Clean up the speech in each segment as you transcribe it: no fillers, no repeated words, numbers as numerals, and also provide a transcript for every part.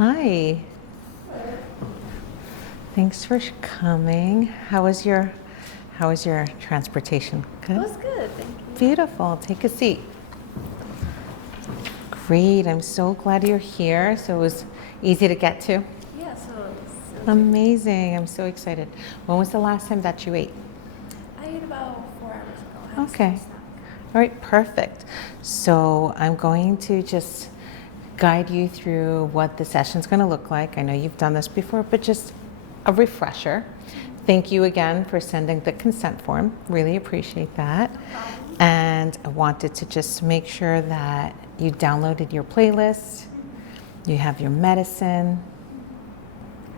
Hi. Thanks for coming. How was your transportation? Good? It was good, thank you. Beautiful. Take a seat. Great. I'm so glad you're here. So it was easy to get to? Yeah, so it was Amazing. I'm so excited. When was the last time that you ate? I ate about 4 hours ago. I had a Okay. small snack. All right, perfect. So I'm going to just guide you through what the session's going to look like. I know you've done this before, but just a refresher. Thank you again for sending the consent form. Really appreciate that. And I wanted to just make sure that you downloaded your playlist, you have your medicine.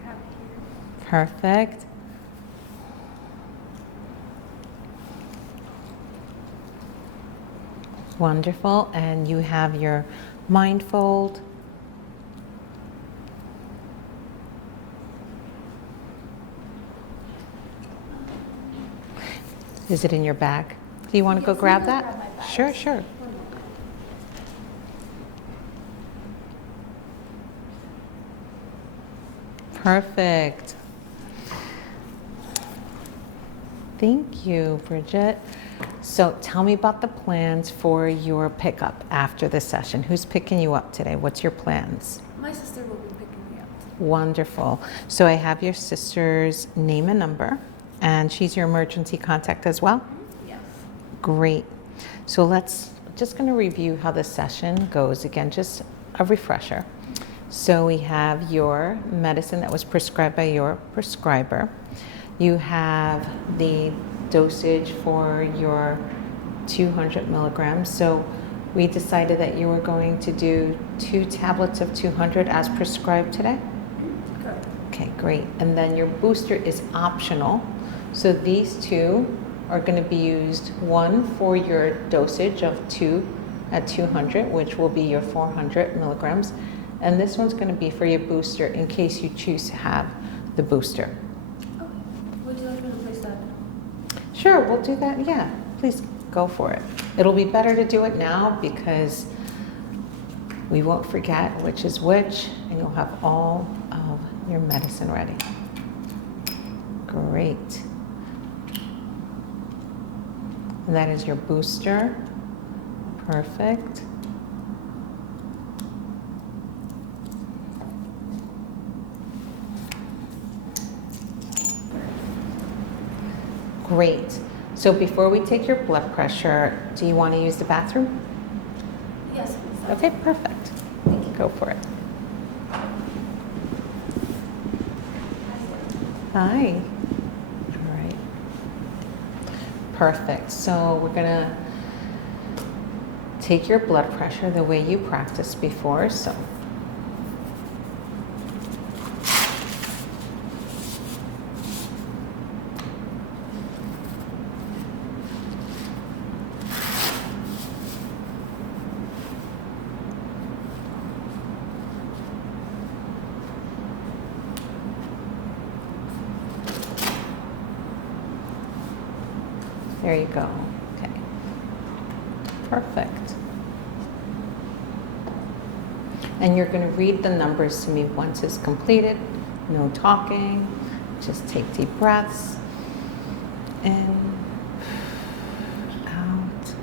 I have it here. Perfect. Wonderful. And you have your mindfold. Is it in your bag? Do you want to go Yes, grab I'm gonna that? grab my bag. Sure, sure. One moment. Perfect. Thank you, Bridget. So tell me about the plans for your pickup after the session. Who's picking you up today? What's your plans? My sister will be picking me up. Wonderful. So I have your sister's name and number, and she's your emergency contact as well? Yes. Great. So let's just going to review how the session goes. Again, just a refresher. So we have your medicine that was prescribed by your prescriber. You have the dosage for your 200 milligrams. So we decided that you were going to do 2 tablets of 200 as prescribed today. Good. Okay, great. And then your booster is optional. So these 2 are going to be used, one for your dosage of 2 at 200, which will be your 400 milligrams. And this one's going to be for your booster in case you choose to have the booster. Okay. Would you like me to place that? Sure, we'll do that. Yeah, please go for it. It'll be better to do it now because we won't forget which is which, and you'll have all of your medicine ready. Great. And that is your booster. Perfect. Great. So before we take your blood pressure, do you want to use the bathroom? Yes, please. Okay, perfect. Thank you. Go for it. Hi. All right. Perfect. So we're going to take your blood pressure the way you practiced before. So there you go. Okay. Perfect. And you're going to read the numbers to me once it's completed. No talking. Just take deep breaths. In, out.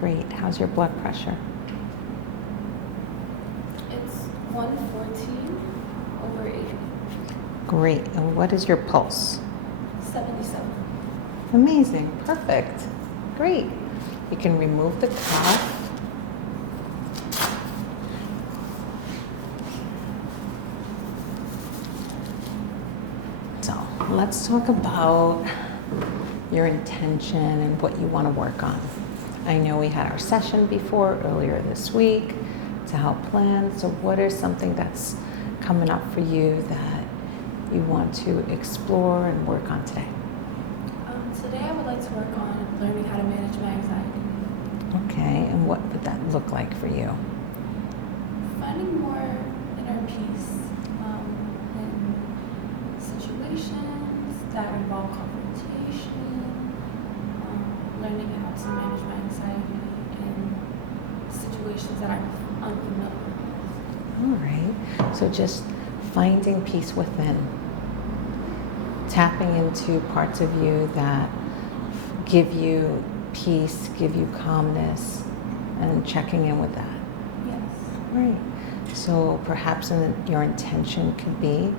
Great. How's your blood pressure? It's 114/80. Great. And what is your pulse? 77. Amazing. Perfect. Great. You can remove the cuff. So let's talk about your intention and what you want to work on. I know we had our session before earlier this week to help plan. So what is something that's coming up for you that you want to explore and work on today? Today I would like to work on learning how to manage my anxiety. Okay, and what would that look like for you? Finding more inner peace in situations that involve confrontation, learning how to manage my anxiety in situations that I'm unfamiliar with. All right, so just finding peace within, tapping into parts of you that give you peace, give you calmness, and checking in with that. Yes. Right. So perhaps your intention could be,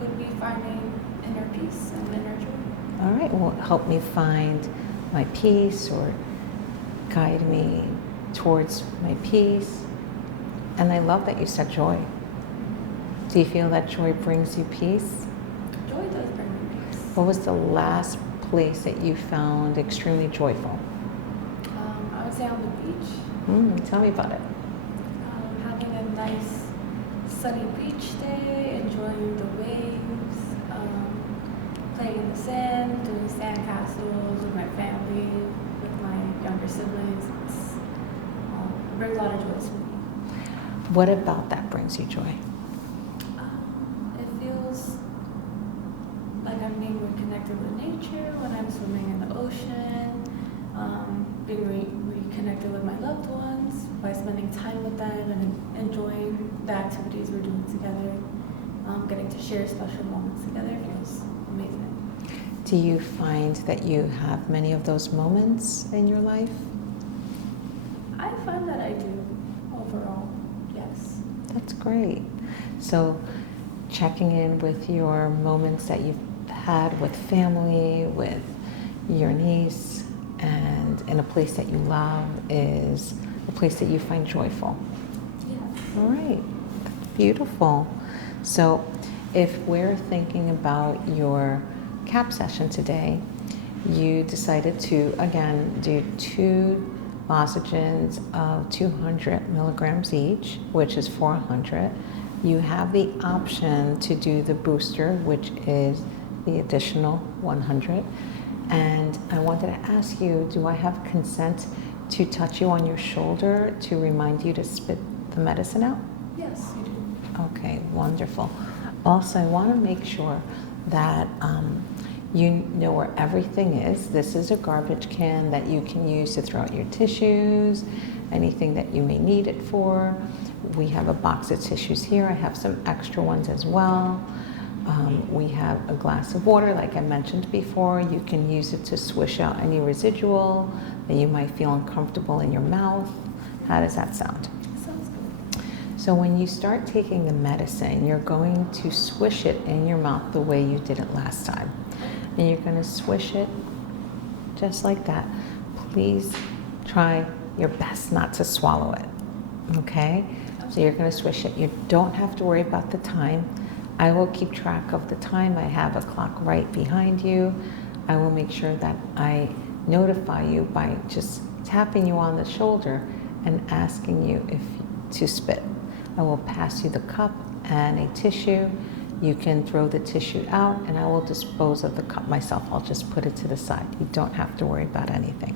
Would be finding inner peace and inner joy. all right, well, help me find my peace or guide me towards my peace. And I love that you said joy. Do you feel that joy brings you peace? Joy does bring me peace. What was the last place that you found extremely joyful? I would say on the beach. Tell me about it. Having a nice sunny beach day, enjoying the waves, playing in the sand, doing sand castles with my family, with my younger siblings. It brings a lot of joy to me. What about that brings you joy? It feels like I'm being reconnected with nature when I'm swimming in the ocean, being reconnected with my loved ones by spending time with them and enjoying the activities we're doing together. Getting to share special moments together feels amazing. Do you find that you have many of those moments in your life? I find that I do overall, yes. That's great. So checking in with your moments that you've had with family, with your niece, and in a place that you love is a place that you find joyful. Yes. All right, beautiful. So if we're thinking about your KAP session today, you decided to, again, do 2 lozenges of 200 milligrams each, which is 400. You have the option to do the booster, which is the additional 100. And I wanted to ask you, do I have consent to touch you on your shoulder to remind you to spit the medicine out? Yes, you do. Okay, wonderful. Also, I want to make sure that you know where everything is. This is a garbage can that you can use to throw out your tissues, anything that you may need it for. We have a box of tissues here. I have some extra ones as well. We have a glass of water, like I mentioned before. You can use it to swish out any residual that you might feel uncomfortable in your mouth. How does that sound? Sounds good. So when you start taking the medicine, you're going to swish it in your mouth the way you did it last time. And you're going to swish it just like that. Please try your best not to swallow it, okay? So you're going to swish it. You don't have to worry about the time. I will keep track of the time. I have a clock right behind you. I will make sure that I notify you by just tapping you on the shoulder and asking you to spit. I will pass you the cup and a tissue. You can throw the tissue out and I will dispose of the cup myself. I'll just put it to the side. You don't have to worry about anything.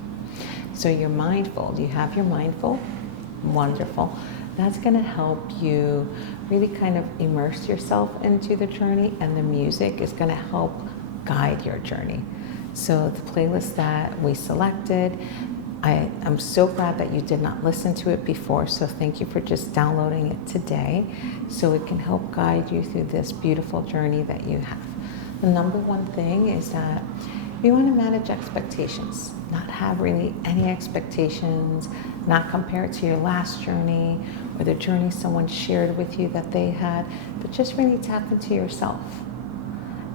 So you're mindful. Do you have your mindful? Wonderful. That's going to help you really kind of immerse yourself into the journey, and the music is going to help guide your journey. So the playlist that we selected, I'm so glad that you did not listen to it before, so thank you for just downloading it today so it can help guide you through this beautiful journey that you have. The number one thing is that you want to manage expectations, not have really any expectations, not compare it to your last journey or the journey someone shared with you that they had, but just really tap into yourself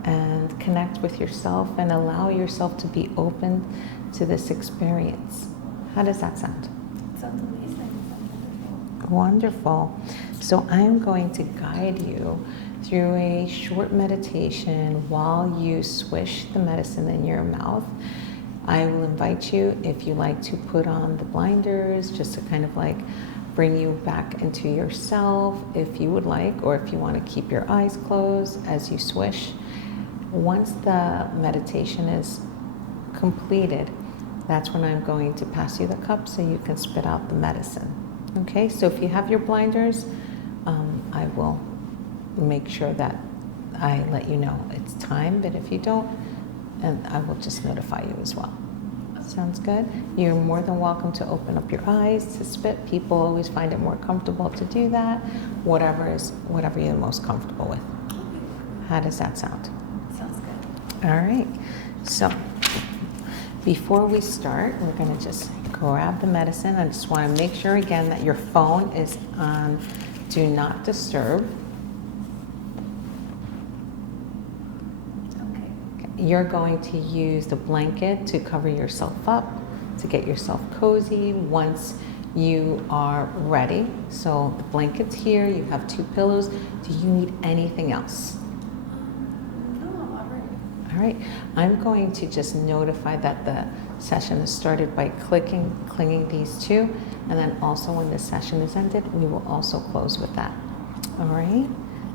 and connect with yourself and allow yourself to be open to this experience. How does that sound? It sounds amazing. It sounds wonderful. Wonderful. So I'm going to guide you through a short meditation while you swish the medicine in your mouth. I will invite you, if you like, to put on the blinders just to kind of like bring you back into yourself if you would like, or if you want to keep your eyes closed as you swish. Once the meditation is completed, that's when I'm going to pass you the cup so you can spit out the medicine. Okay, so if you have your blinders, I will make sure that I let you know it's time, but if you don't, and I will just notify you as well. Sounds good? You're more than welcome to open up your eyes to spit. People always find it more comfortable to do that. Whatever you're most comfortable with. How does that sound? Sounds good. All right. So before we start, we're going to just grab the medicine. I just want to make sure again that your phone is on Do Not Disturb. You're going to use the blanket to cover yourself up, to get yourself cozy once you are ready. So the blanket's here, you have 2 pillows. Do you need anything else? No, I'm all right. All right, I'm going to just notify that the session is started by clinging these 2, and then also when the session is ended, we will also close with that. All right,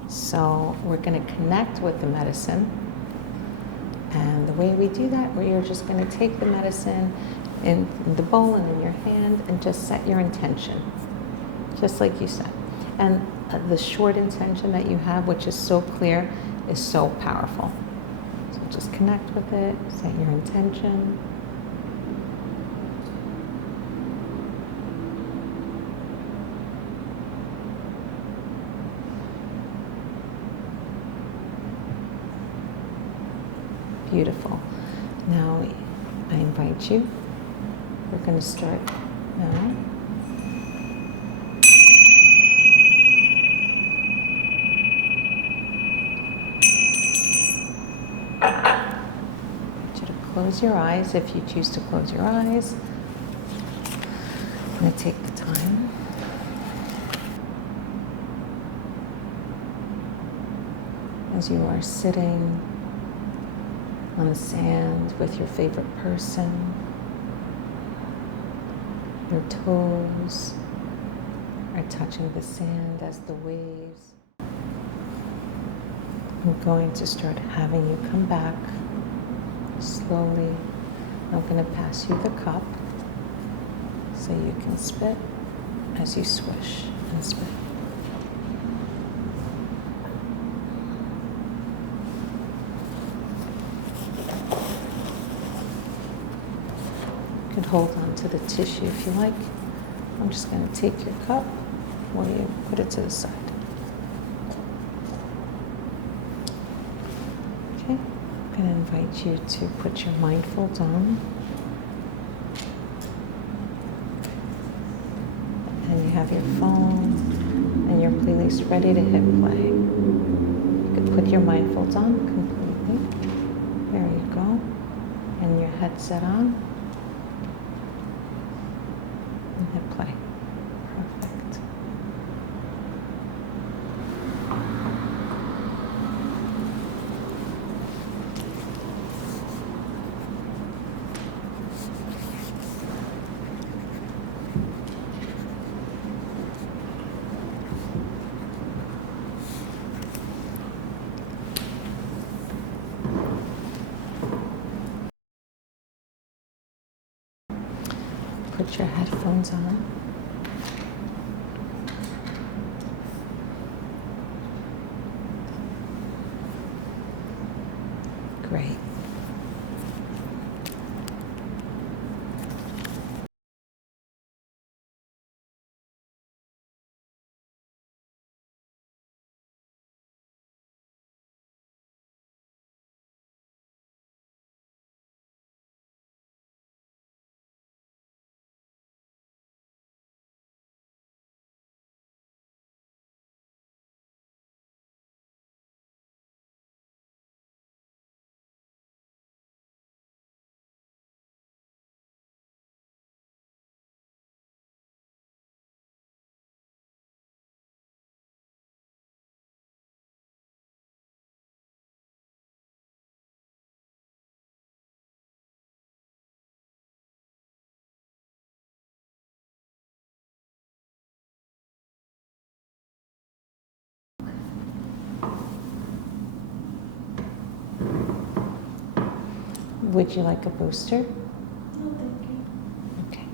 so we're going to connect with the medicine. And the way we do that, you're just going to take the medicine in the bowl and in your hand and just set your intention, just like you said. And the short intention that you have, which is so clear, is so powerful. So just connect with it, set your intention. Beautiful. Now I invite you. We're going to start now. I want you to close your eyes if you choose to close your eyes. I'm going to take the time. As you are sitting on the sand with your favorite person. Your toes are touching the sand as the waves. I'm going to start having you come back slowly. I'm going to pass you the cup so you can spit as you swish and spit. You can hold on to the tissue if you like. I'm just going to take your cup while you put it to the side. Okay, I'm going to invite you to put your mindfulness on. And you have your phone and your playlist ready to hit play. You can put your mindfulness on completely. There you go. And your headset on. And hit play. Perfect. Put your headphones on. Great. Would you like a booster? No, thank you. Okay.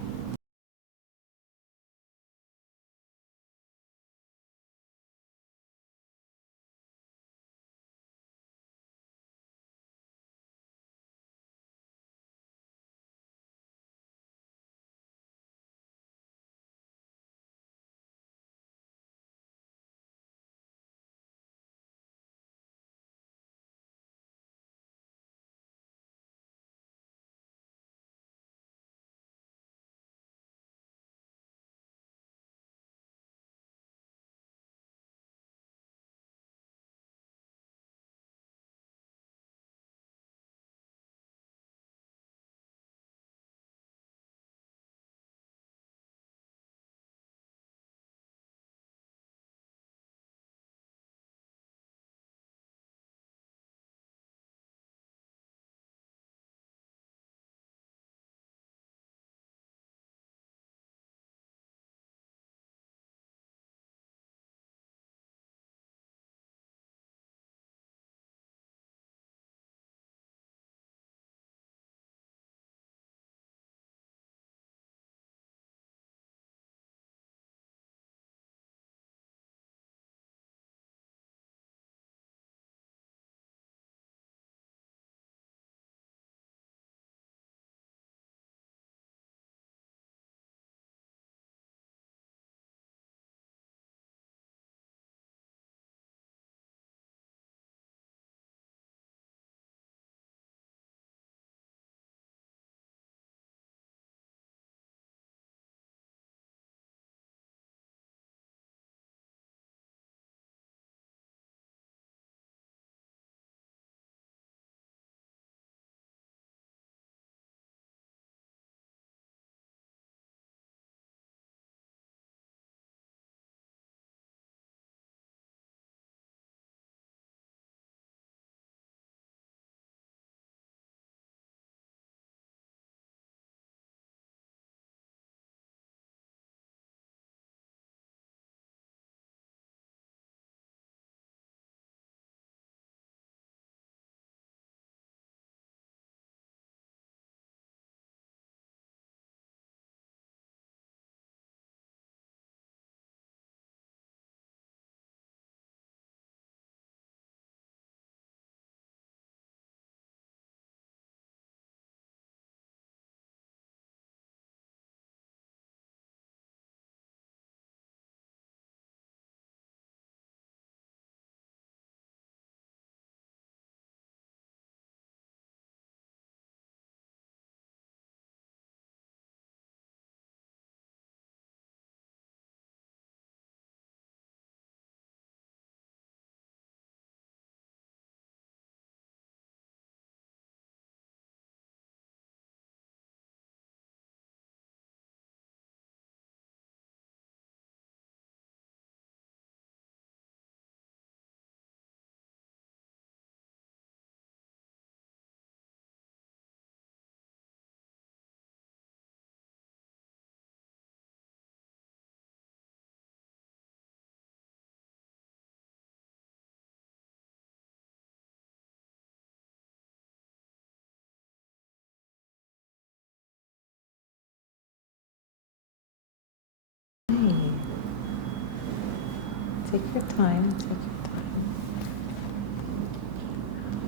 Take your time, take your time.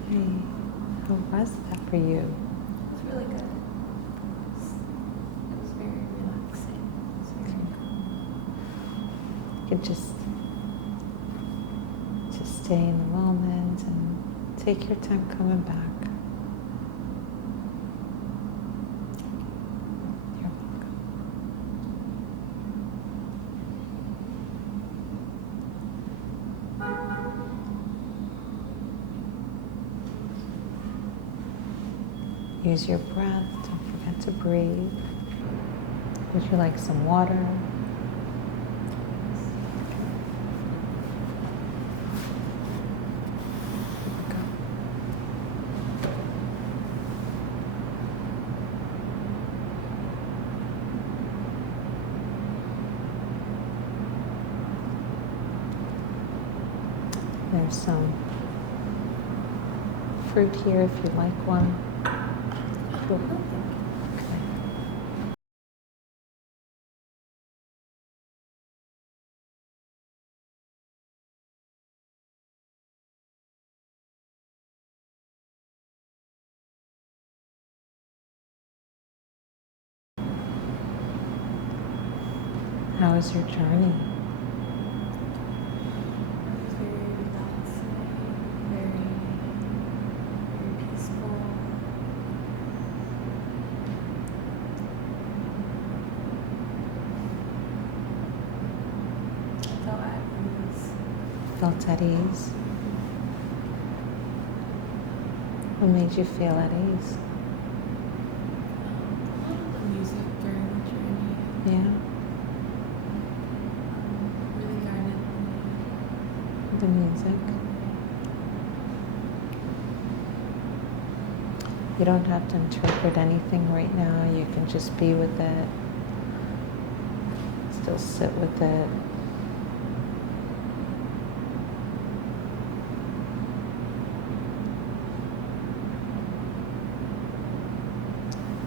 Hey, how was that for you? It was really good. It was very relaxing. It was very good. You can just stay in the moment and take your time coming back. You're welcome. Use your breath, don't forget to breathe. Would you like some water? There's some fruit here if you like one. No, thank you. Okay. How is your journey? It's very relaxing, very, very peaceful. I felt at ease. Felt at ease? What made you feel at ease? A lot of the music during the journey Yeah, really guided me. the music. You don't have to interpret anything right now. You can just be with it. Still sit with it.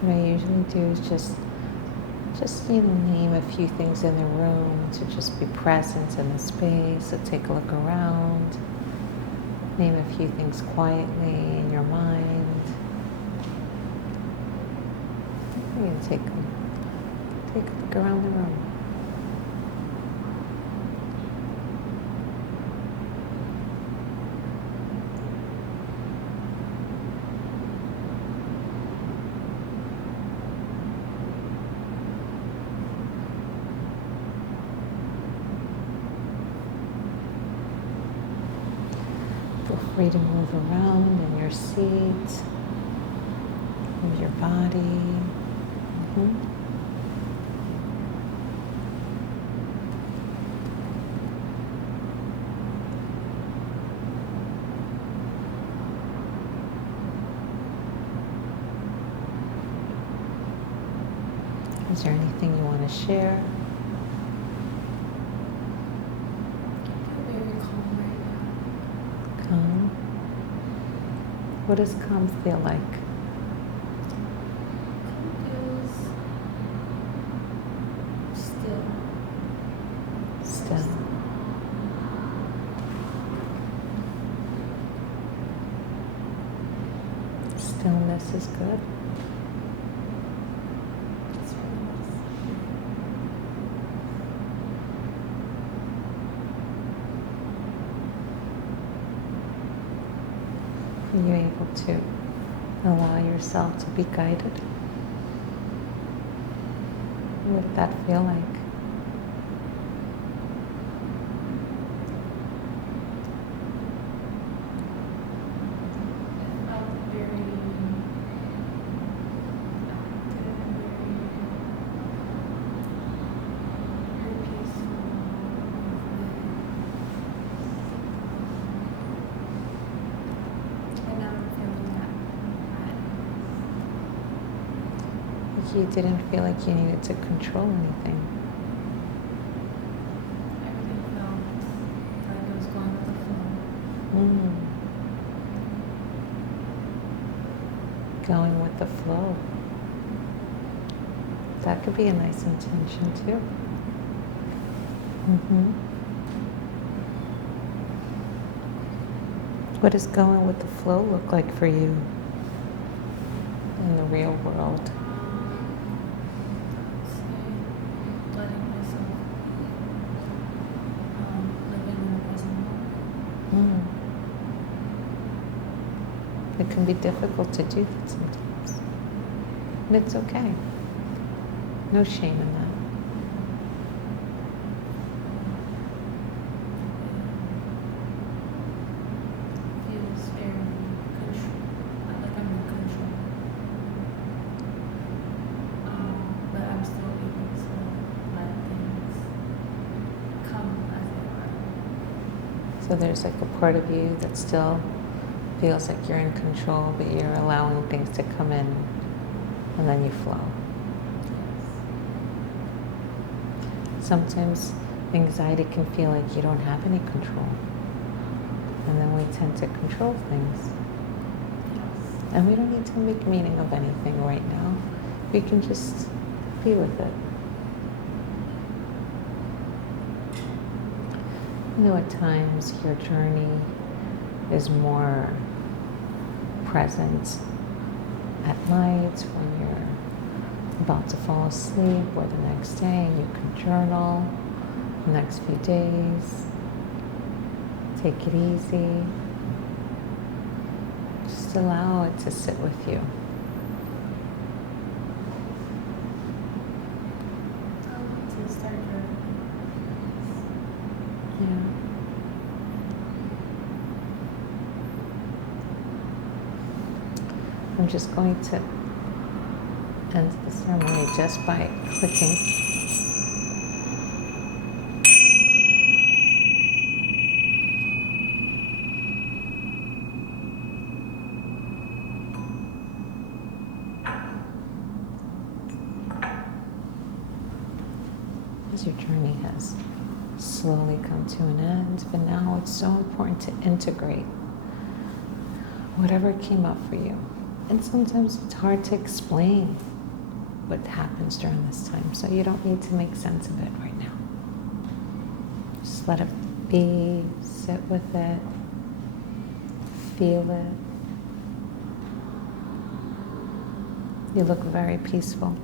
What I usually do is just name a few things in the room to just be present in the space. So take a look around. Name a few things quietly in your mind. You can take a look around the room. Feel free to move around in your seat, move your body. Is there anything you want to share? I feel very calm right now. Calm. What does calm feel like? Calm feels still. Still. Stillness is good. It's really nice. Are you able to allow yourself to be guided? What would that feel like? It felt very active, very peaceful. And now I'm feeling that Like you didn't feel like you needed to control anything. everything felt like it was going with the flow. Going with the flow. That could be a nice intention too. What does going with the flow look like for you in the real world? Say, letting myself living in the present moment. It can be difficult to do that sometimes. And it's okay. No shame in that. Feels very control, like I'm in control. But I'm still able to let things come as they are. So there's like a part of you that still feels like you're in control, but you're allowing things to come in and then you flow. Sometimes anxiety can feel like you don't have any control. And then we tend to control things. Yes. And we don't need to make meaning of anything right now. We can just be with it. You know, at times your journey is more present at night when you're about to fall asleep, or the next day. You can journal the next few days. Take it easy. Just allow it to sit with you. To start Yeah. I'm just going to end the ceremony just by clicking. As your journey has slowly come to an end, but now it's so important to integrate whatever came up for you. And sometimes it's hard to explain what happens during this time, so you don't need to make sense of it right now. Just let it be, sit with it, feel it. You look very peaceful.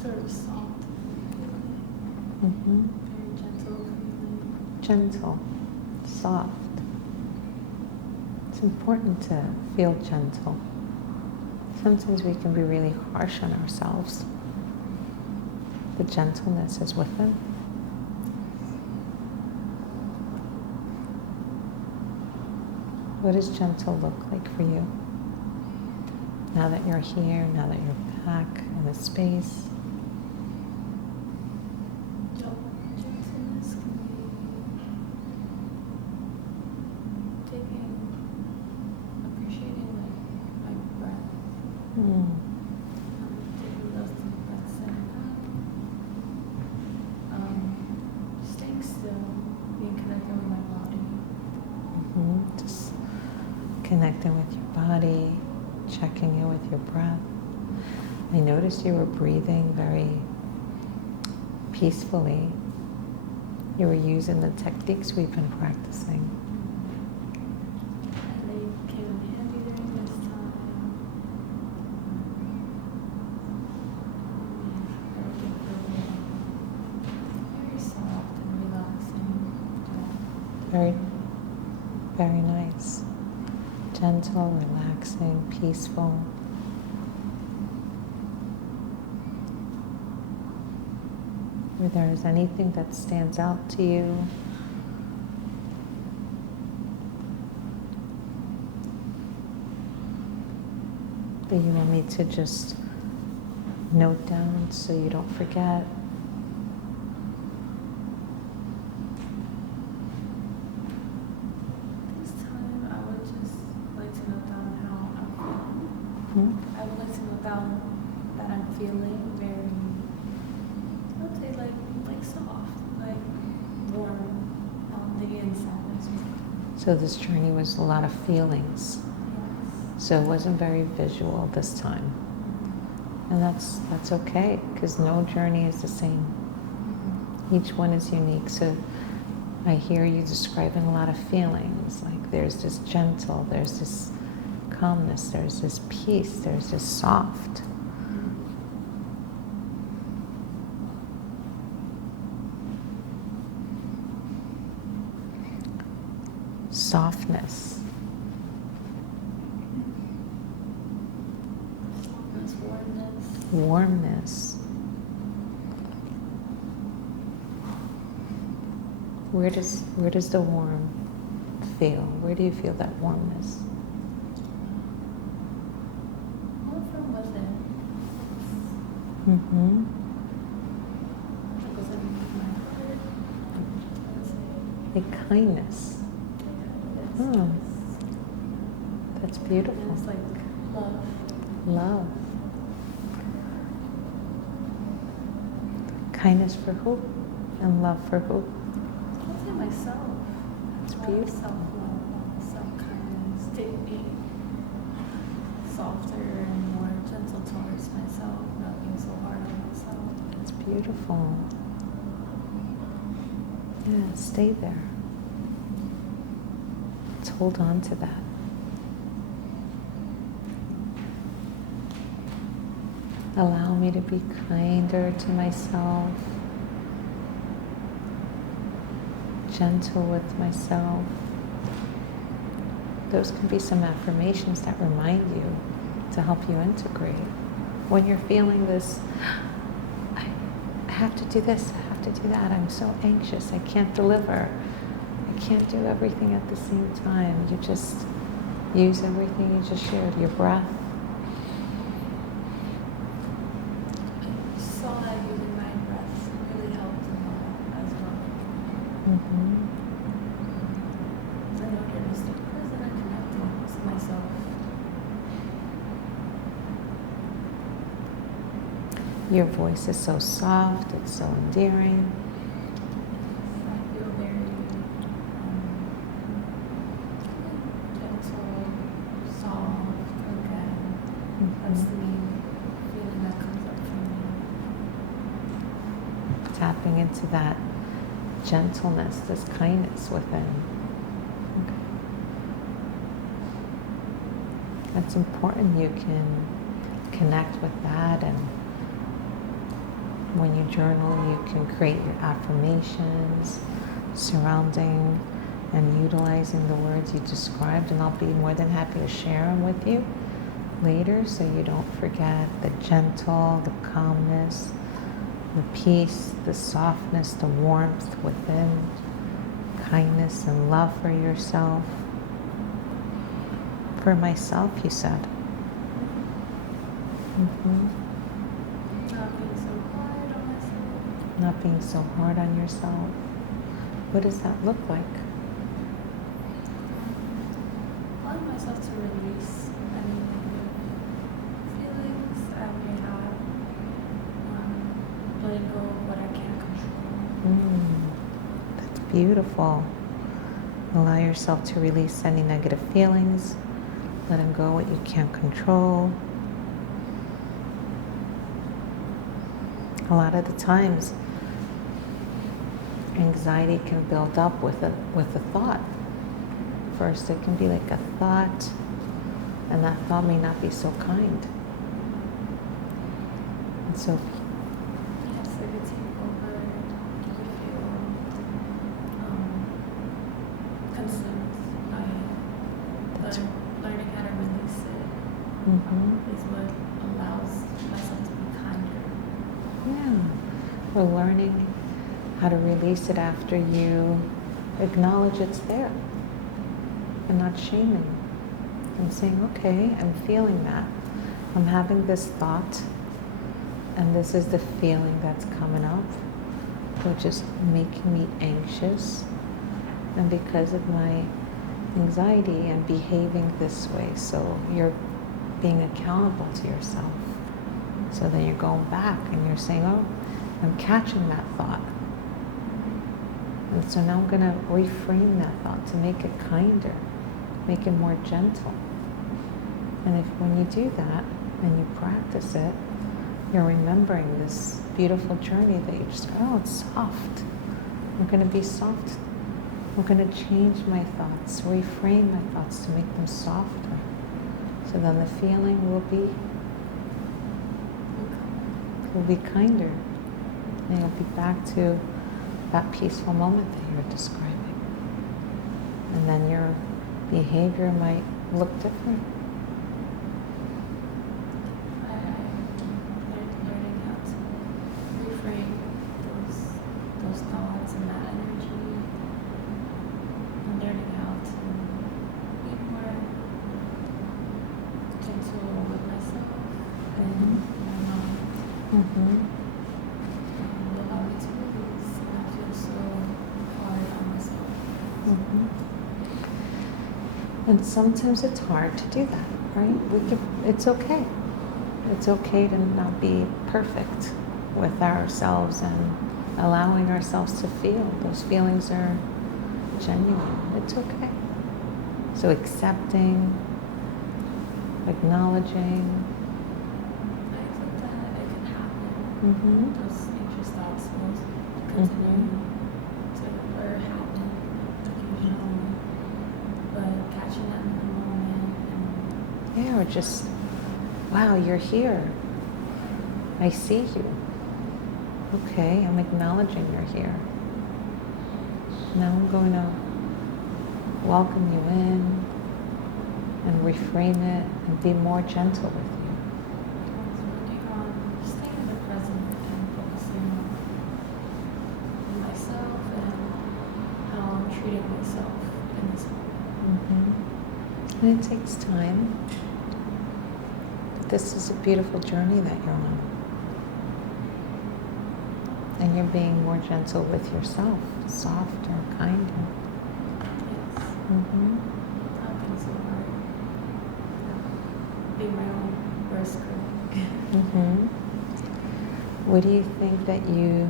sort of soft feeling. Mm-hmm. Very gentle feeling. Gentle, soft. It's important to feel gentle. Sometimes we can be really harsh on ourselves. The gentleness is within. What does gentle look like for you? Now that you're here, now that you're back in the space. Gentleness can be taking, appreciating my breath. Taking those deep breaths in and out. Staying still, being connected with my body. Just connecting with your body, checking in with your breath. I noticed you were breathing very peacefully. You were using the techniques we've been practicing. And they came in handy during this time. Everything feels very soft and relaxing. Very, very nice. Gentle, relaxing, peaceful. If there is anything that stands out to you, that you will need to just note down so you don't forget. This time, I would just like to note down how I'm feeling. I would like to note down that I'm feeling very, I would say like soft, like warm on the inside as well. So this journey was a lot of feelings. Yes. So it wasn't very visual this time. And that's okay, because no journey is the same. Each one is unique. So I hear you describing a lot of feelings. Like there's this gentle, there's this calmness, there's this peace, there's this soft. Softness. Softness, warmness. Warmness. Where does the warm feel? Where do you feel that warmness? More from within. Mm-hmm. A kindness. Yes. That's And beautiful. it's like love. Love. Kindness for who? And love for who? I'll say myself. It's A lot of beautiful. self-love, self-kindness, to be softer and more gentle towards myself, not being so hard on myself. It's beautiful. Yeah, stay there. Let's hold on to that. Allow me to be kinder to myself, gentle with myself. Those can be some affirmations that remind you to help you integrate. When you're feeling this, I have to do this, I have to do that, I'm so anxious, I can't deliver, I can't do everything at the same time. You just use everything you just shared, your breath. I saw that using my breath really helped a lot as well. Mm-hmm. In order to stay present and connected to myself. Your voice is so soft, it's so endearing. I feel very gentle, soft, again. That's the main feeling that comes up for me. Tapping into that gentleness, this kindness within. Okay. That's important. You can connect with that, and when you journal, you can create your affirmations surrounding and utilizing the words you described, and I'll be more than happy to share them with you later so you don't forget the gentle, the calmness, the peace, the softness, the warmth within, kindness and love for yourself. For myself, you said. Mm-hmm. Not being so hard on myself. Not being so hard on yourself. What does that look like? Allowing myself to release any negative feelings I may have. Letting go of what I can't control. That's beautiful. Allow yourself to release any negative feelings. Letting go what you can't control. A lot of the times, anxiety can build up with a thought. First, it can be like a thought, and that thought may not be so kind. And so, Yes, I could take over. You feel consumed by it. But learning how to release it is what allows myself to be kinder. yeah, we're learning how to release it after you acknowledge it's there and not shaming and saying, okay, I'm feeling that. I'm having this thought, and this is the feeling that's coming up, which is making me anxious. And because of my anxiety, I'm behaving this way. So you're being accountable to yourself. So then you're going back and you're saying, oh, I'm catching that thought. And so now I'm going to reframe that thought to make it kinder, make it more gentle. And if when you do that and you practice it, you're remembering this beautiful journey that you just, oh, it's soft. I'm going to be soft. I'm going to change my thoughts, reframe my thoughts to make them softer. So then the feeling will be kinder. And you'll be back to that peaceful moment that you're describing. And then your behavior might look different. Learning how to reframe those thoughts and that energy, and learning how to be more gentle with myself and my mind. Allow me to release and not feel so hard on myself. And sometimes it's hard to do that, right? It's okay. It's okay to not be perfect with ourselves and allowing ourselves to feel. Those feelings are genuine. It's okay. So accepting, acknowledging. I accept that it can happen. Mm-hmm. Those anxious thoughts will continue to or happen occasionally, but catching them in the moment and Yeah, or just, wow, you're here. I see you. Okay, I'm acknowledging you're here. Now I'm going to welcome you in and reframe it and be more gentle with you. working on staying in the present and focusing on myself and how I'm treating myself in this moment. And it takes time. This is a beautiful journey that you're on. And you're being more gentle with yourself, softer, kinder. Yes. I've been so hard. Being my own worst critic. What do you think that you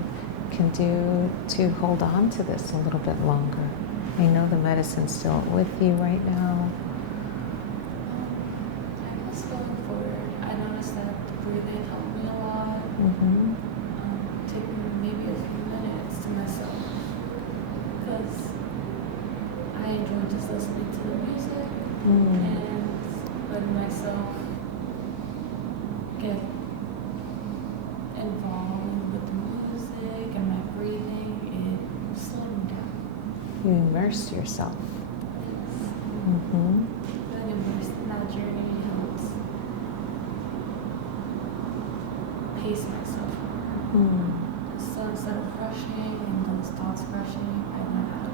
can do to hold on to this a little bit longer? I know the medicine's still with you right now. I was going forward. I noticed that the breathing helped me a lot. Taking maybe a few minutes to myself because I enjoy just listening to the music and letting myself get involved with the music and my breathing. It slowed me down. You immerse yourself. That immersed in that journey helps pace myself. So instead of rushing and those thoughts rushing, I learned how to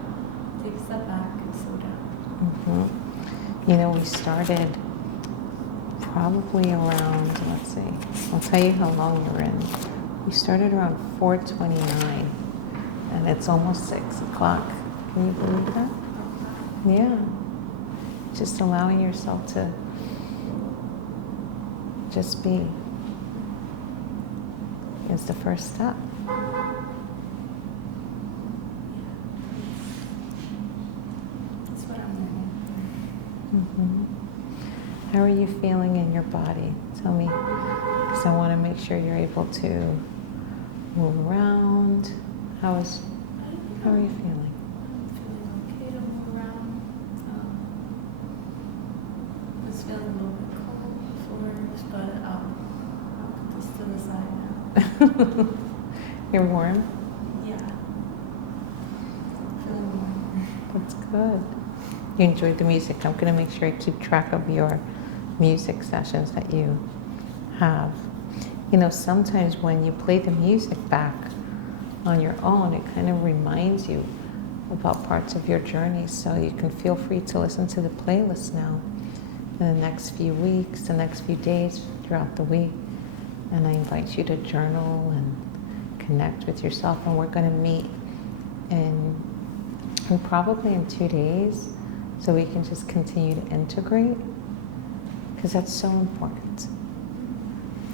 take a step back and slow down. You know, we started probably around, let's see, I'll tell you how long we're in. We started around 4:29 and it's almost 6 o'clock. Can you believe that? Yeah. Just allowing yourself to just be is the first step. That's what I'm learning. How are you feeling in your body? Tell me, because I want to make sure you're able to move around. How are you feeling? I'm feeling okay to move around. Was feeling a little bit cold before, but I'll put this to the side now. You're warm? Yeah. Feeling warm. That's good. You enjoyed the music. I'm going to make sure I keep track of your music sessions that you have. You know, sometimes when you play the music back on your own, it kind of reminds you about parts of your journey. So you can feel free to listen to the playlist now in the next few weeks, the next few days throughout the week. And I invite you to journal and connect with yourself. And we're going to meet in probably in 2 days so we can just continue to integrate, because that's so important.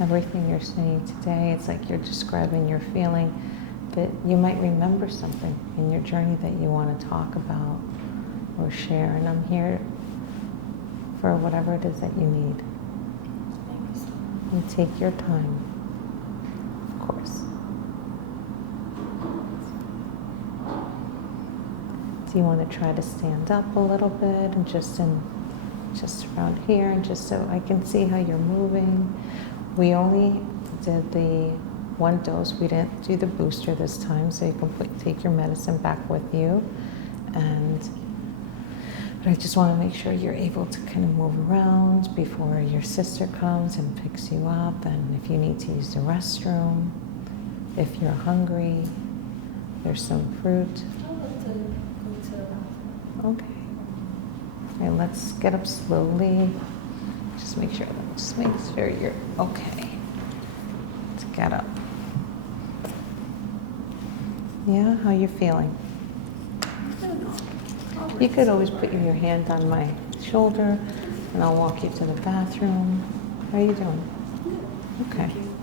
Everything you're saying today, it's like you're describing your feeling, but you might remember something in your journey that you want to talk about or share. And I'm here for whatever it is that you need. Thank you so much. You take your time, of course. Do you want to try to stand up a little bit and just around here, and just so I can see how you're moving? We only did the 1 dose. We didn't do the booster this time, so you can take your medicine back with you. But I just want to make sure you're able to kind of move around before your sister comes and picks you up, and if you need to use the restroom, if you're hungry, there's some fruit. I'll have to go to the bathroom. Okay. Okay, let's get up slowly. Just make sure you're okay. Let's get up. Yeah, how you feeling? I don't know. You could always put your hand on my shoulder and I'll walk you to the bathroom. How are you doing? Good. Okay. Thank you.